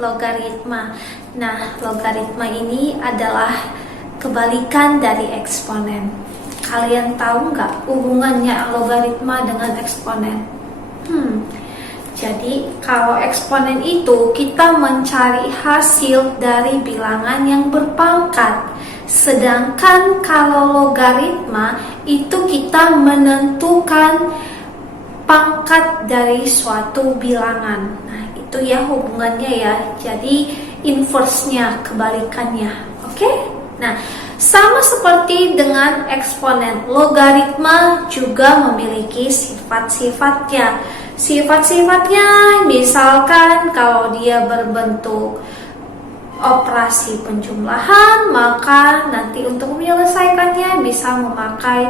logaritma. Nah, logaritma ini adalah kebalikan dari eksponen. Kalian tahu nggak hubungannya logaritma dengan eksponen? Jadi kalau eksponen itu kita mencari hasil dari bilangan yang berpangkat. Sedangkan kalau logaritma itu kita menentukan pangkat dari suatu bilangan. Nah, itu ya hubungannya ya. Jadi inverse-nya, kebalikannya. Oke? Nah, sama seperti dengan eksponen, logaritma juga memiliki sifat-sifatnya. Sifat-sifatnya misalkan kalau dia berbentuk operasi penjumlahan, maka nanti untuk menyelesaikannya bisa memakai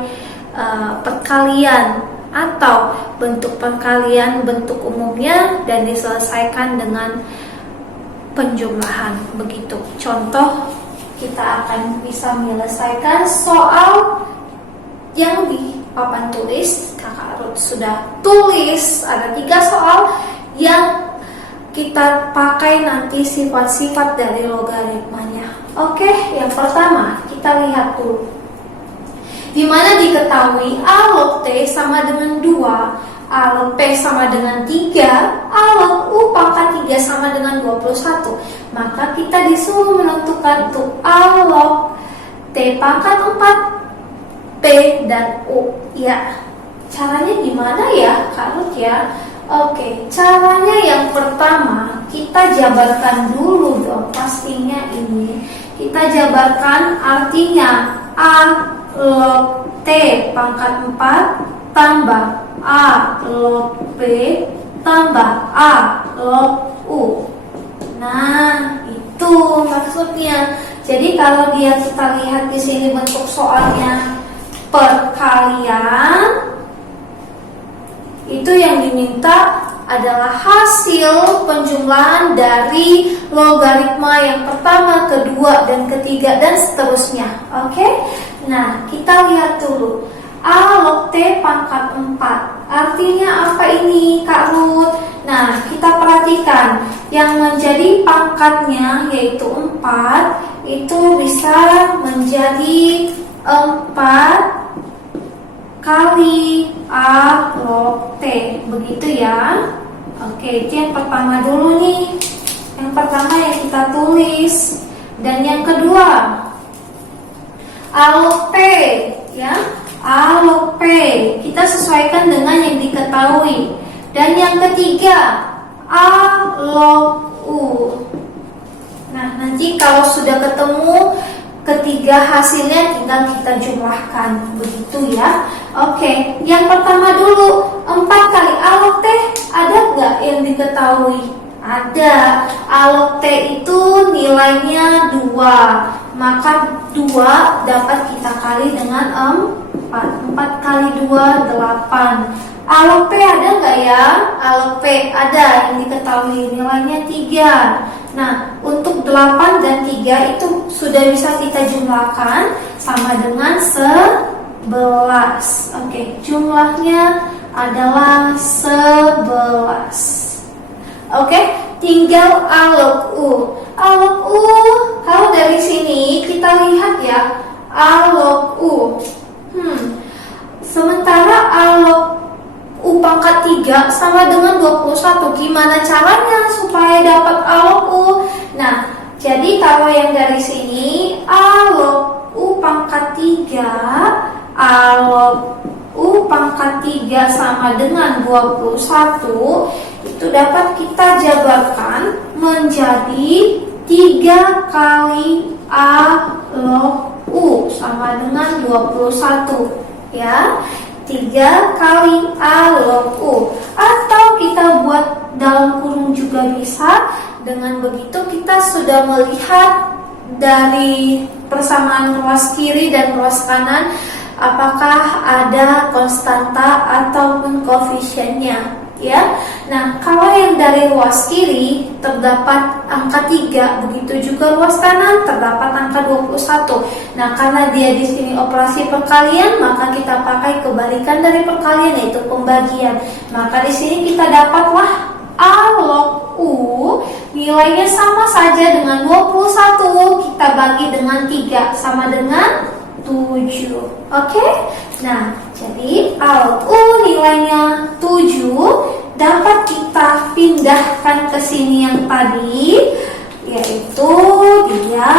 perkalian atau bentuk perkalian bentuk umumnya dan diselesaikan dengan penjumlahan. Begitu. Contoh, kita akan bisa menyelesaikan soal yang di papan tulis. Kakak Ruth sudah tulis ada 3 soal yang kita pakai nanti sifat-sifat dari logaritmanya. Oke, yang pertama kita lihat dulu. Di mana diketahui A log T sama dengan 2, A log P sama dengan 3, A log U pangkat 3 sama dengan 21. Maka kita disuruh menentukan tuh A log T pangkat 4, P dan U. Ya, caranya gimana ya Kak Ruth ya? Oke, caranya yang pertama kita jabarkan dulu dong. Pastinya ini kita jabarkan, artinya A log T pangkat 4 tambah A log P tambah A log U. Nah, itu maksudnya. Jadi kalau kita lihat di sini bentuk soalnya perkalian, itu yang diminta adalah hasil penjumlahan dari logaritma yang pertama, kedua, dan ketiga, dan seterusnya. Oke? Nah, kita lihat dulu. A log T pangkat 4. Artinya apa ini, Kak Ruth? Nah, kita perhatikan. Yang menjadi pangkatnya, yaitu 4, itu bisa menjadi 4 kali A log T, begitu ya. Oke, itu yang pertama dulu nih. Yang pertama yang kita tulis. Dan yang kedua, A log P ya. A log P kita sesuaikan dengan yang diketahui. Dan yang ketiga, A log U. Nah, nanti kalau sudah ketemu ketiga hasilnya tinggal kita jumlahkan, begitu ya. Oke, yang pertama dulu, 4 kali A log T, ada nggak yang diketahui? Ada. A log T itu nilainya 2, maka 2 dapat kita kali dengan 4. 4 kali 2, 8. A log P ada nggak ya? A log P ada, yang diketahui nilainya 3. Nah, untuk 8 dan 3 itu sudah bisa kita jumlahkan sama dengan 11. Oke, jumlahnya adalah 11. Oke, tinggal A log U. A log U, kalau dari sini kita lihat ya, A log U. Sementara A log U pangkat 3 sama dengan 21. Gimana caranya supaya dapat A log U? Nah, jadi kalau yang dari sini A log U pangkat 3, A log U pangkat 3 sama dengan 21, itu dapat kita jabarkan menjadi 3 kali A log U sama dengan 21 ya. 3 kali A log U. Atau kita buat dalam kurung juga bisa. Dengan begitu kita sudah melihat dari persamaan ruas kiri dan ruas kanan apakah ada konstanta ataupun koefisiennya ya. Nah, kalau yang dari ruas kiri terdapat angka 3, begitu juga ruas kanan terdapat angka 21. Nah, karena dia di sini operasi perkalian, maka kita pakai kebalikan dari perkalian, yaitu pembagian. Maka di sini kita dapatlah A log U nilainya sama saja dengan 21. Kita bagi dengan 3 sama dengan 7. Oke? Nah, jadi alat U nilainya 7 dapat kita pindahkan ke sini yang tadi, yaitu dia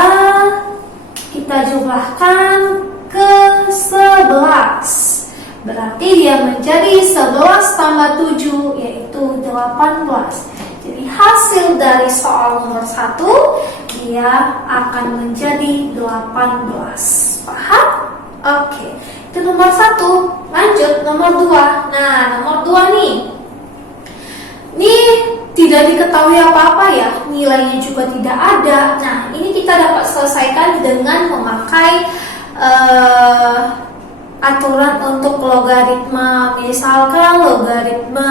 kita jumlahkan ke 11. Berarti dia menjadi 11 tambah 7, yaitu 18. Jadi hasil dari soal nomor 1 dia akan menjadi 18. Paham? Oke. Itu nomor 1. Lanjut nomor 2. Nah, nomor 2 nih. Ini tidak diketahui apa-apa ya, nilainya juga tidak ada. Nah, ini kita dapat selesaikan dengan memakai aturan untuk logaritma. Misalkan logaritma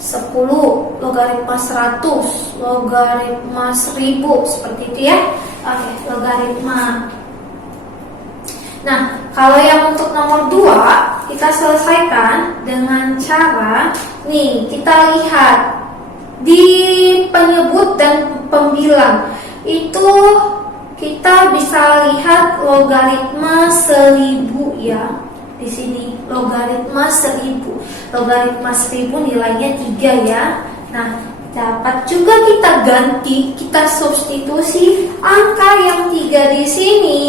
10, logaritma 100, logaritma 1000, seperti itu ya. Oke, logaritma. Nah, kalau yang untuk nomor 2 kita selesaikan dengan cara nih, kita lihat di penyebut dan pembilang itu kita bisa lihat logaritma 1000 ya. Di sini logaritma 1000. Logaritma 1000 nilainya 3 ya. Nah, dapat juga kita ganti, kita substitusi angka yang 3 di sini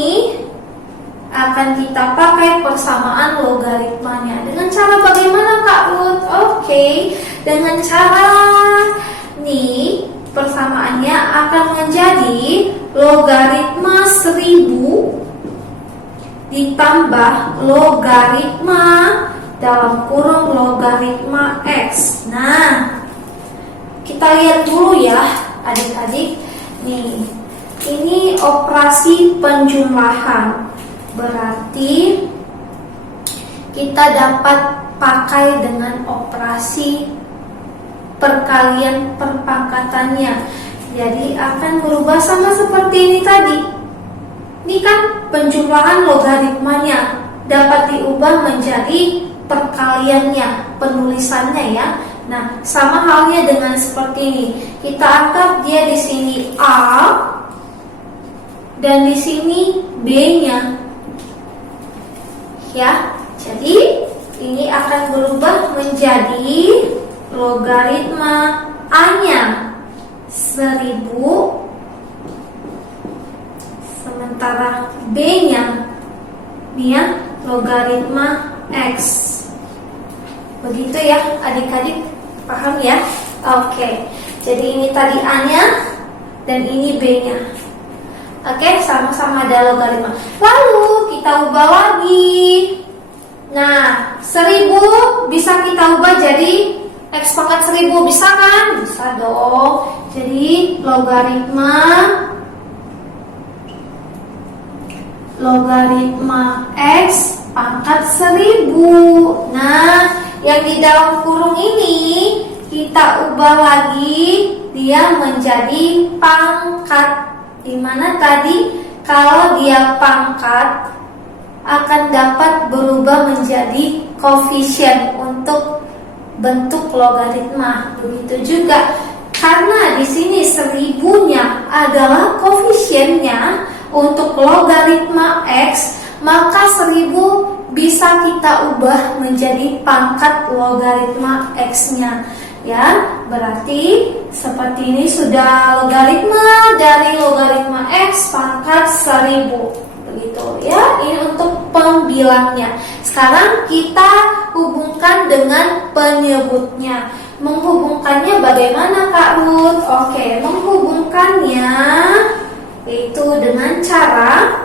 akan kita pakai persamaan logaritmanya. Dengan cara bagaimana Kak Ruth? Oke, dengan cara nih persamaannya akan menjadi logaritma 1000 ditambah logaritma dalam kurung logaritma X. Nah, kita lihat dulu ya adik-adik. Nih, ini operasi penjumlahan. Berarti kita dapat pakai dengan operasi perkalian perpangkatannya. Jadi akan berubah sama seperti ini tadi. Ini kan penjumlahan logaritmanya dapat diubah menjadi perkaliannya, penulisannya ya. Nah, sama halnya dengan seperti ini. Kita anggap dia di sini A dan di sini B-nya. Ya, jadi ini akan berubah menjadi logaritma A-nya 1000, sementara B-nya nih ya, logaritma X. Begitu ya adik-adik, paham ya? Oke, jadi ini tadi A-nya dan ini B-nya. Oke, sama-sama ada logaritma. Lalu kita ubah lagi. Nah, 1000 bisa kita ubah jadi X pangkat 1000, bisa kan? Bisa dong. Jadi logaritma X pangkat 1000. Nah, yang di dalam kurung ini kita ubah lagi, dia menjadi pangkat. Dimana tadi kalau dia pangkat akan dapat berubah menjadi koefisien untuk bentuk logaritma. Begitu juga karena di sini 1000-nya adalah koefisiennya untuk logaritma X, maka 1000 bisa kita ubah menjadi pangkat logaritma X-nya. Ya, berarti seperti ini sudah logaritma dari logaritma X pangkat 1000. Begitu ya, ini untuk pembilangnya. Sekarang kita hubungkan dengan penyebutnya. Menghubungkannya bagaimana Kak Ruth? Oke, menghubungkannya yaitu dengan cara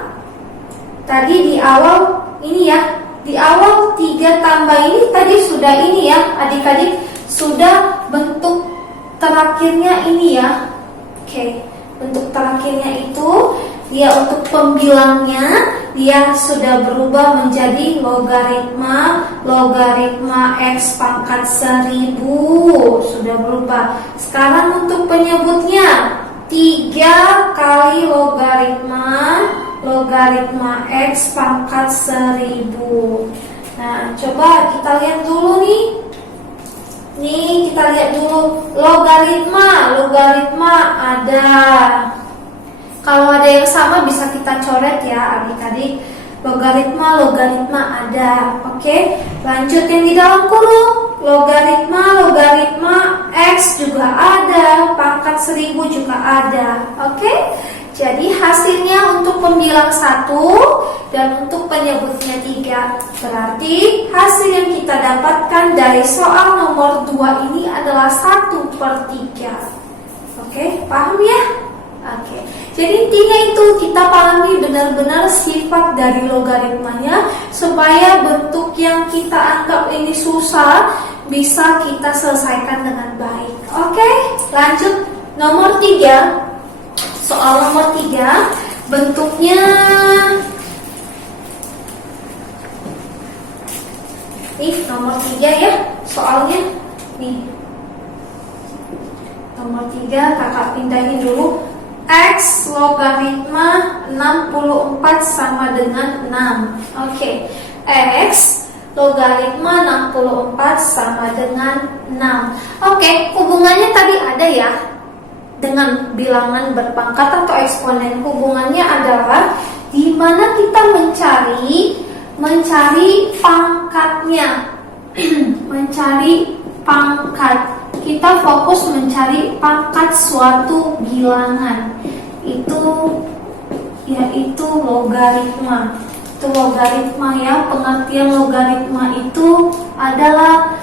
tadi di awal ini ya. Di awal 3 tambah ini tadi sudah ini ya adik-adik, sudah bentuk terakhirnya ini ya. Oke, bentuk terakhirnya itu dia untuk pembilangnya dia sudah berubah menjadi logaritma X pangkat 1000, sudah berubah. Sekarang untuk penyebutnya 3 kali logaritma X pangkat 1000. Nah, coba kita lihat dulu nih. Nih kita lihat dulu logaritma. Logaritma ada. Kalau ada yang sama bisa kita coret ya adik-adik. Logaritma ada. Oke, lanjut yang di dalam kurung. Logaritma X juga ada, pangkat 1000 juga ada. Oke, jadi hasilnya untuk pembilang 1 dan untuk penyebutnya 3. Berarti hasil yang kita dapatkan dari soal nomor 2 ini adalah 1/3. Oke, paham ya? Oke, jadi intinya itu kita pahami benar-benar sifat dari logaritmanya supaya bentuk yang kita anggap ini susah bisa kita selesaikan dengan baik. Oke, lanjut nomor 3. Soal nomor 3 bentuknya nomor 3 ya soalnya nih. Nomor 3 kakak pindahin dulu. X logaritma 64 sama dengan 6. Oke, X logaritma 64 sama dengan 6. Oke, hubungannya tadi ada ya dengan bilangan berpangkat atau eksponen. Hubungannya adalah di mana kita mencari pangkatnya. Mencari pangkat. Kita fokus mencari pangkat suatu bilangan. Yaitu logaritma. Itu logaritma ya. Pengertian logaritma itu adalah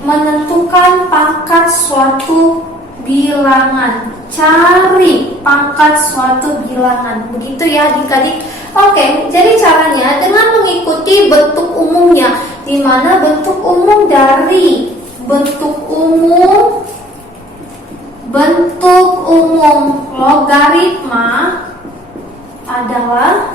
menentukan pangkat suatu bilangan. Cari pangkat suatu bilangan. Begitu ya adik-adik. Oke, jadi caranya dengan mengikuti bentuk umumnya, di mana bentuk umum dari bentuk umum logaritma adalah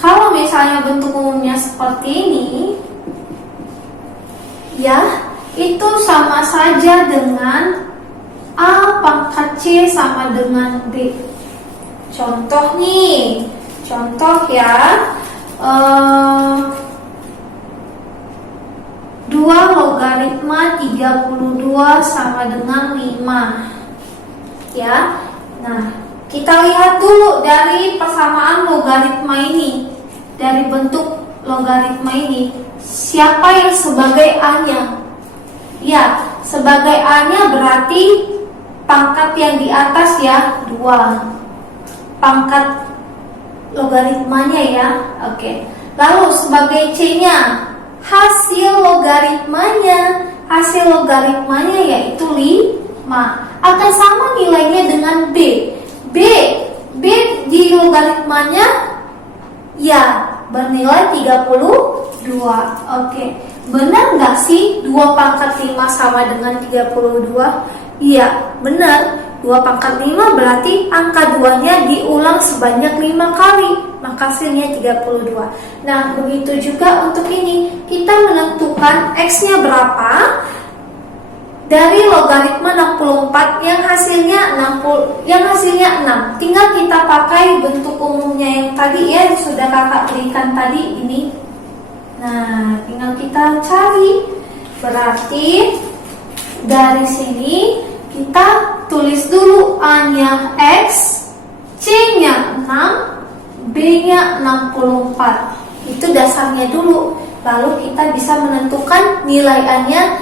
kalau misalnya bentuk umumnya seperti ini ya, itu sama saja dengan A pangkat C sama dengan B. Contoh nih, contoh ya, 2 logaritma 32 sama dengan 5 ya. Nah, kita lihat dulu dari persamaan logaritma ini, dari bentuk logaritma ini, siapa yang sebagai A-nya? Ya, sebagai A-nya berarti pangkat yang di atas ya, 2 pangkat logaritmanya ya. Oke. Lalu sebagai C-nya, hasil logaritmanya yaitu 5. Akan sama nilainya dengan B. B di logaritmanya ya bernilai 32. Oke. Benar nggak sih 2 pangkat 5 sama dengan 32? Iya, benar. 2 pangkat 5 berarti angka 2-nya diulang sebanyak 5 kali, maka hasilnya 32. Nah, begitu juga untuk ini. Kita menentukan X-nya berapa dari logaritma 64 yang hasilnya 6. Tinggal kita pakai bentuk umumnya yang tadi ya, sudah kakak berikan tadi ini. Nah, tinggal kita cari. Berarti dari sini kita tulis dulu A-nya X, C-nya 6, B-nya 64. Itu dasarnya dulu. Lalu kita bisa menentukan nilai A-nya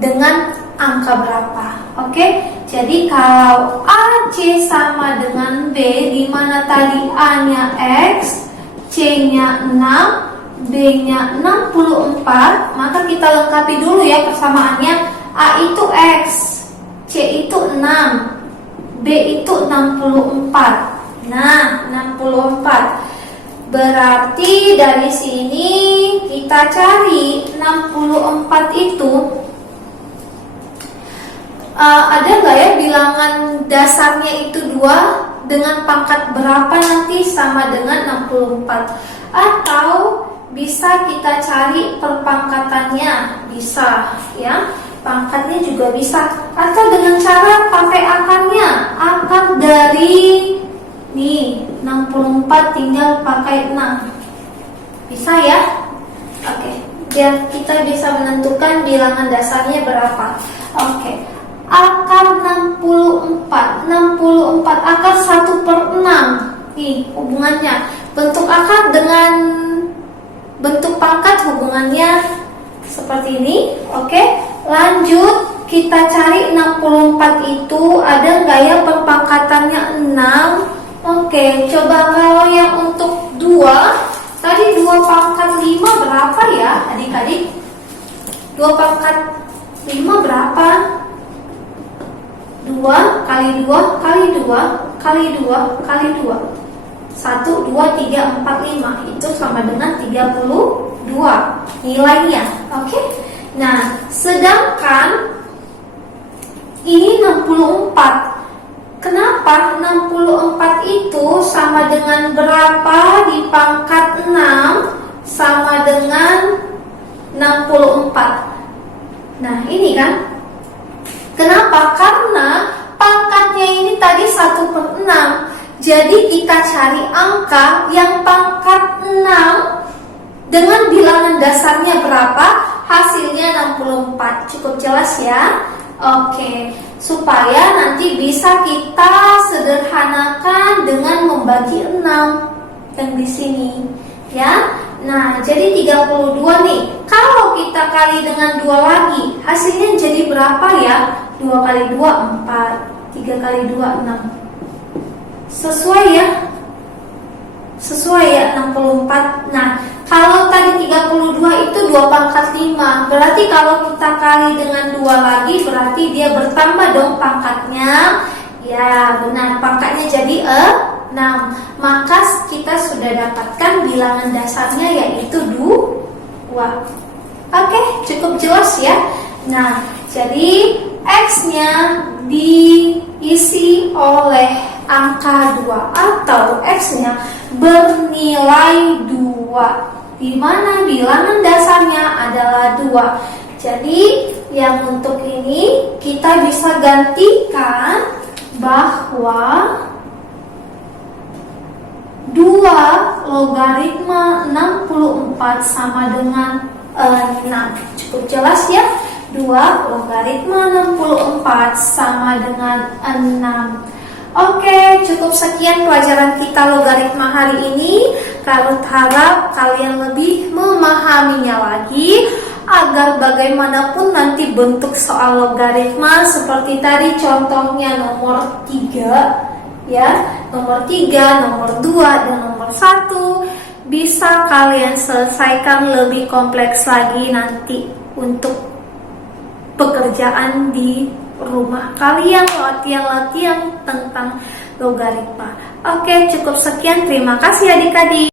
dengan angka berapa. Oke? Jadi kalau AC sama dengan B, di mana tadi A-nya X, C-nya 6, B-nya 64, maka kita lengkapi dulu ya persamaannya. A itu X, C itu 6, B itu 64. Nah, 64. Berarti dari sini kita cari 64 itu ada nggak ya bilangan dasarnya itu 2 dengan pangkat berapa nanti sama dengan 64. Atau bisa kita cari perpangkatannya, bisa ya. Pangkatnya juga bisa, atau dengan cara pakai akarnya. Akar dari nih 64 tinggal pakai 6. Bisa ya? Oke, biar kita bisa menentukan bilangan dasarnya berapa. Oke, akar 64 akar 1/6. Nih hubungannya, bentuk akar dengan bentuk pangkat hubungannya seperti ini. Oke, lanjut kita cari 64 itu ada nggak ya perpangkatannya 6. Oke, coba kalau yang untuk 2, tadi 2 pangkat 5 berapa ya adik-adik? 2 pangkat 5 berapa? 2 kali 2 kali 2 kali 2 kali 2. 1, 2, 3, 4, 5. Itu sama dengan 32 nilainya. Oke. Nah, sedangkan ini 64. Kenapa 64 itu sama dengan berapa di pangkat 6? Sama dengan 64. Nah, ini kan. Kenapa? Karena pangkatnya ini tadi 1/6. Jadi kita cari angka yang pangkat 6 dengan bilangan dasarnya berapa? Hasilnya 64. Cukup jelas ya? Oke, supaya nanti bisa kita sederhanakan dengan membagi 6 yang di sini, ya. Nah, jadi 32 nih. Kalau kita kali dengan 2 lagi, hasilnya jadi berapa ya? 2 kali 2 4, 3 kali 2 6. Sesuai ya? Sesuai ya 64. Nah, kalau tadi 32 itu 2 pangkat 5. Berarti kalau kita kali dengan 2 lagi berarti dia bertambah dong pangkatnya. Ya, benar, pangkatnya jadi 6. Maka kita sudah dapatkan bilangan dasarnya yaitu 2. Oke, cukup jelas ya. Nah, jadi X-nya diisi oleh angka 2 atau X-nya bernilai 2, di mana bilangan dasarnya adalah 2. Jadi yang untuk ini kita bisa gantikan bahwa 2 logaritma 64 sama dengan 6. Cukup jelas ya? 2 logaritma 64 sama dengan 6. Oke, cukup sekian pelajaran kita logaritma hari ini. Karut harap kalian lebih memahaminya lagi, agar bagaimanapun nanti bentuk soal logaritma seperti tadi contohnya nomor 3 ya, nomor 3, nomor 2, dan nomor 1 bisa kalian selesaikan lebih kompleks lagi nanti untuk pekerjaan di rumah kalian, latihan-latihan tentang logaritma. Oke, cukup sekian. Terima kasih adik-adik.